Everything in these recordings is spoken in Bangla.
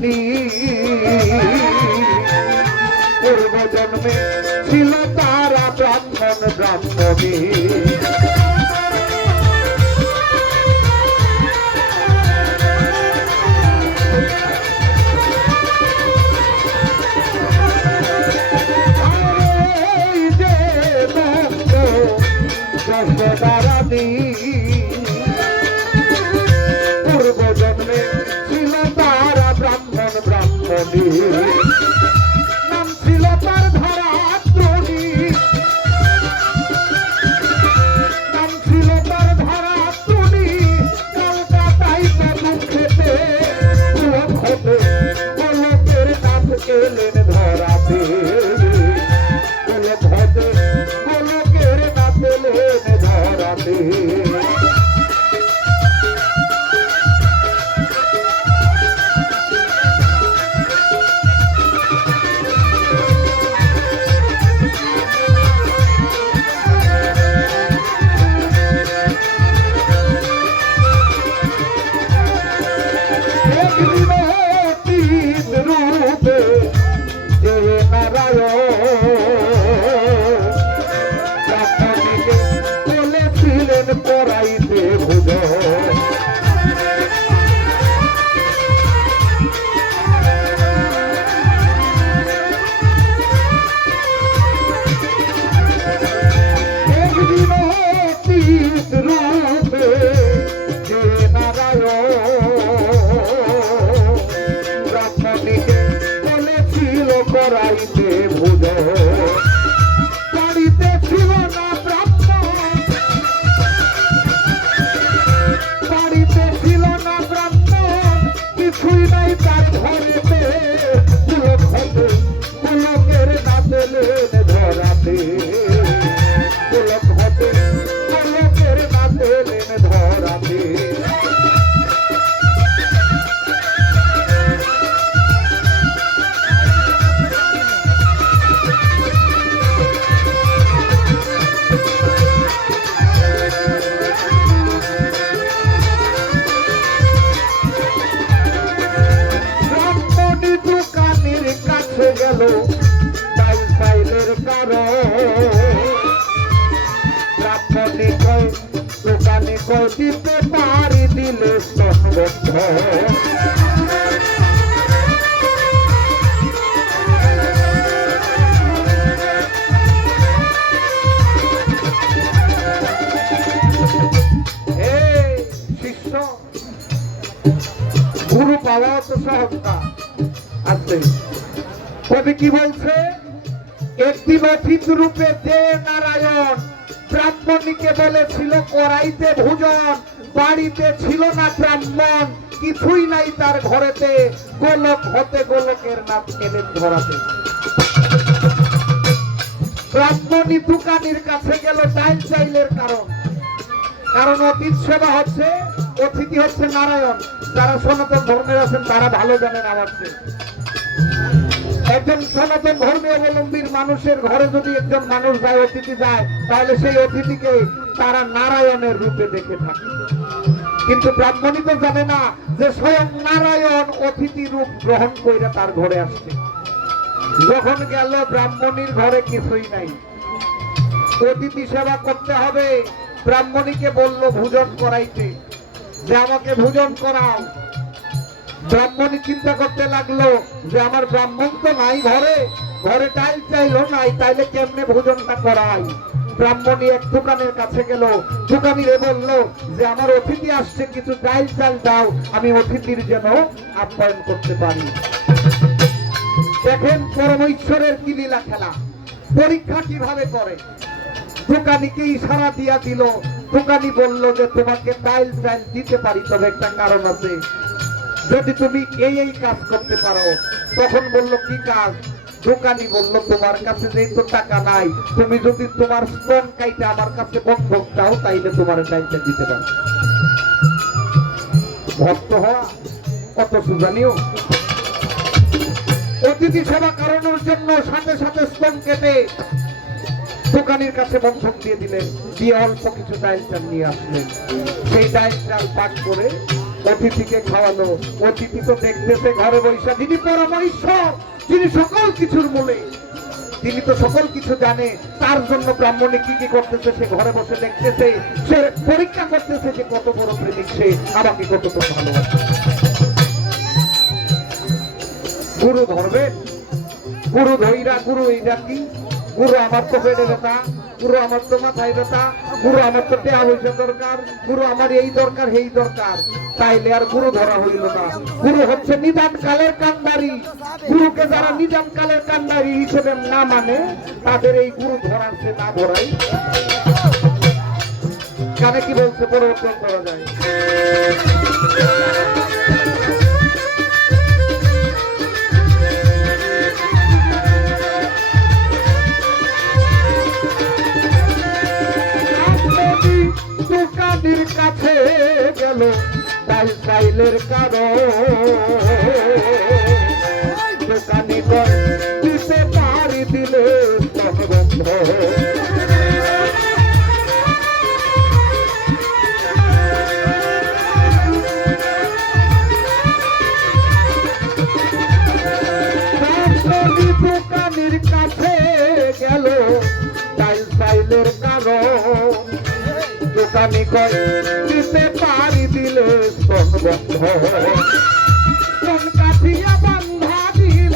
রানী পূর্ব জন্মে ছিল তারা ব্রাহ্মণ ব্রাহ্মণী রানী পূর্ব জন্মে ছিল তারা ব্রাহ্মণ ব্রাহ্মণী নাম ছিল তার ধরাত্রী নাম ছিল তার ধরাত্রী কলকাতায় কদম খেতে গোলক হতে গোলকের নাথ এলেন ধরাতে গোলক হতে গোলকের নাথ এলেন ধরাতে পড়াইতে ভুজ রূপে যে নারায়ণ ব্রাহ্মণীকে বলেছিল পড়াইতে ভুজ বাড়িতে ছিল না কিছুই নাই তার ঘরেতে গোলক হতে গোলকের নাথ এলেন ধরাতে গোলক হতে গোলকের নাথ এলেন ধরাতে গেল টাইল ফাইলের কারণ ব্রাহ্মণী কয় দোকানে কয় দিতে পারি দিলে স্তনবদ্ধ শিষ্য গুরু পাওয়া তো সহজ না আছে কবি কি বলছে একদিন অতিথি রূপে দে নারায়ণ ব্রাহ্মণীকে বলেছিল করাইতে ভোজন বাড়িতে ছিল না ব্রাহ্মণ কিছুই নাই তার ঘরেতে গোলক হতে গোলকের নাথ এলেন ধরাতে ব্রাহ্মণী দোকানির কাছে গেল ডাইল চাইলের কারণ অতিথি সেবা হচ্ছে অতিথি হচ্ছে নারায়ণ যারা সনাতন ধর্মের আছেন তারা ভালো জানেন আমার একজন সনাতন ধর্মীয় অবলম্বীর মানুষের ঘরে যদি একজন মানুষ যায় অতিথি যায় তাহলে সেই অতিথিকে তারা নারায়ণের রূপে দেখে থাকে কিন্তু ব্রাহ্মণী তো জানে না যে স্বয়ং নারায়ণ অতিথি রূপ গ্রহণ করে তার ঘরে আসছে যখন গেল ব্রাহ্মণীর ঘরে কিছুই নাই অতিথি সেবা করতে হবে ব্রাহ্মণীকে বলল ভোজন করাইতে যে আমাকে ভোজন করাও ব্রাহ্মণী চিন্তা করতে লাগলো যে আমার ব্রাহ্মণ তো নাই ঘরে টাইল চাইলো নাই তাইলে কেমনে ভোজনটা করাই ব্রাহ্মণী এক দোকানের কাছে গেল দোকানিরে বলল যে আমার অতিথি আসছে কিছু ডাইল চাল দাও আমি অতিথির যেন আপ্যায়ন করতে পারি দেখেন পরম ঈশ্বরের কি লীলা খেলা পরীক্ষা কিভাবে করে দোকানিকে ইশারা দিয়া দিল দোকানি বলল যে তোমাকে ডাইল চাল দিতে পারি তবে একটা কারণ আছে যদি তুমি এই কাজ করতে পারো তখন বলল কি কাজ দোকানি বলল তোমার কাছে যেহেতু টাকা নাই তুমি যদি তোমার স্তন কাইতে আমার কাছে বন্ধক দাও তাইলে তোমার ডাইলটা দিতে পারো ভক্ত হওয়া কত সুজানিও অতিথি সেবা করানোর জন্য সাথে সাথে স্তন কেটে দোকানের কাছে বন্ধক দিয়ে দিলেন দিয়ে অল্প কিছু ডাইল চাল নিয়ে আসলেন সেই ডাইল চাল পাক করে অতিথিকে খাওয়ালো। অতিথি তো দেখতেছে ঘরে বৈশা, যিনি পরম ঈশ্বর, যিনি সকল কিছুর মূলে, তিনি তো সকল কিছু জানে। তার জন্য ব্রাহ্মণে কি কি করতেছে সে ঘরে বসে দেখতেছে, সে পরীক্ষা করতেছে যে কত বড় প্রেমিক সে, আমাকে কতটুকু ভালোবাসে। গুরু ধরবে, গুরু ধইরা, গুরু এইটা কি, গুরু আমার তো পেটে ব্যথা, গুরু আমার তো মাথায় ব্যথা, গুরু আমার তো টেয়া পয়সা দরকার, গুরু আমার এই দরকার এই দরকার, তাইলে আর গুরু ধরা হইল না। গুরু হচ্ছে নিদান কালের কান্ডারি। গুরুকে যারা নিদান কালের কান্ডারি হিসেবে না মানে, তাদের এই গুরু ধরার সে না ধরাই। কানে কি বলছে পরিবর্তন করা যায়। দোকানের কাছে গেল তাই চাইলের কারণ, দোকানি দিতে পারি দিলে বন্ধ। দোকানের কাছে গেল তাই চাইলের কারণ, দোকানি দিতে পারি দিলে বন্ধ। কোন কাঠিয়া বান্ধা দিল,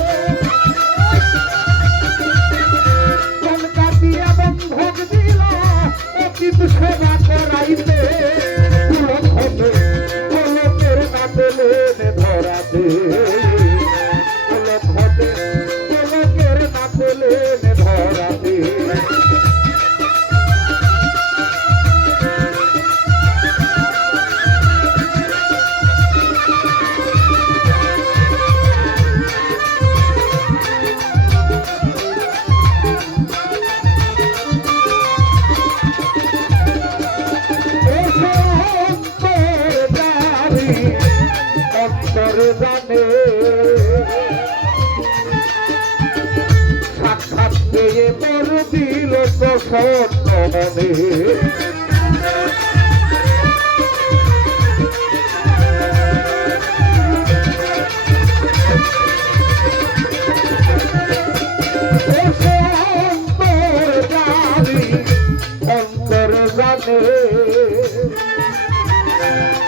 কোন কাঠিয়া বন্ধক দিল, অতীত সেবা করাইতে পুলক হবে, পুলকের না পেলে ধরাতে, পুলক হবে, পুলকের না পেলে ধরাতে। সাক্ষাৎ পেয়ে বর দিল প্রসন্নে, অন্তর জানে,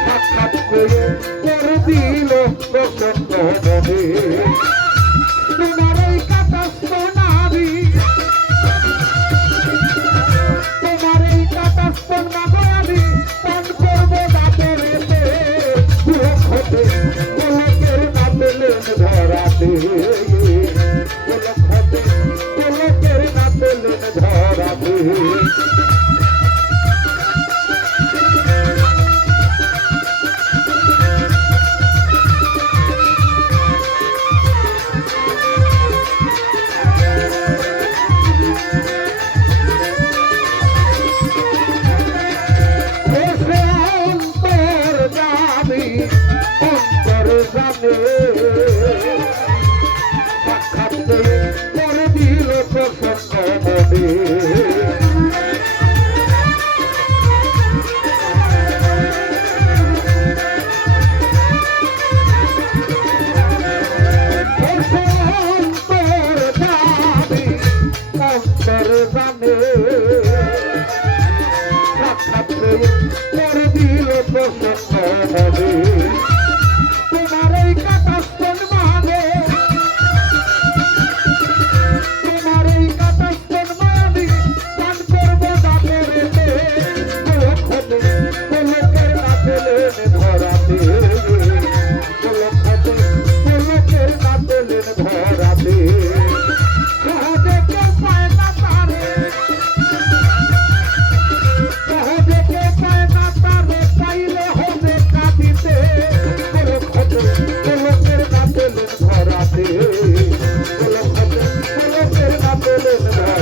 সাক্ষাৎ পেয়ে বর দিল প্রসন্নে। তোমার এই কাটাস্থ নাভি, তোমার এই কাটাস্থ নাভি পান করবো দাঁতেরেতে, পুলক হতে, পুলকের না পেলেন ধরাতে, পুলক হতে, পুলকের না পেলেন ধরাতে। সাক্ষাৎ করে দিল প্রসন্ন অন্তর জানে, সাক্ষাৎ করে দিল প্রসন্ন। তোমার এই কাটাস্থন মানে, তোমার এই কাটাস্থন মানে পান করবো দাঁতেরেতে, পুলক হতে, পুলকের না পেলেন ধরাতে, পুলক হতে, পুলকের না পেলেন ধরাতে। সহজে কেউ পায় না তারে, সহজে কেউ পায় না তারে, পাইলে হবে কাঁদিতে, পুলক হতে, পুলকের না পেলেন ধরাতে, পুলক হতে, পুলকের না পেলেন ধরাতে।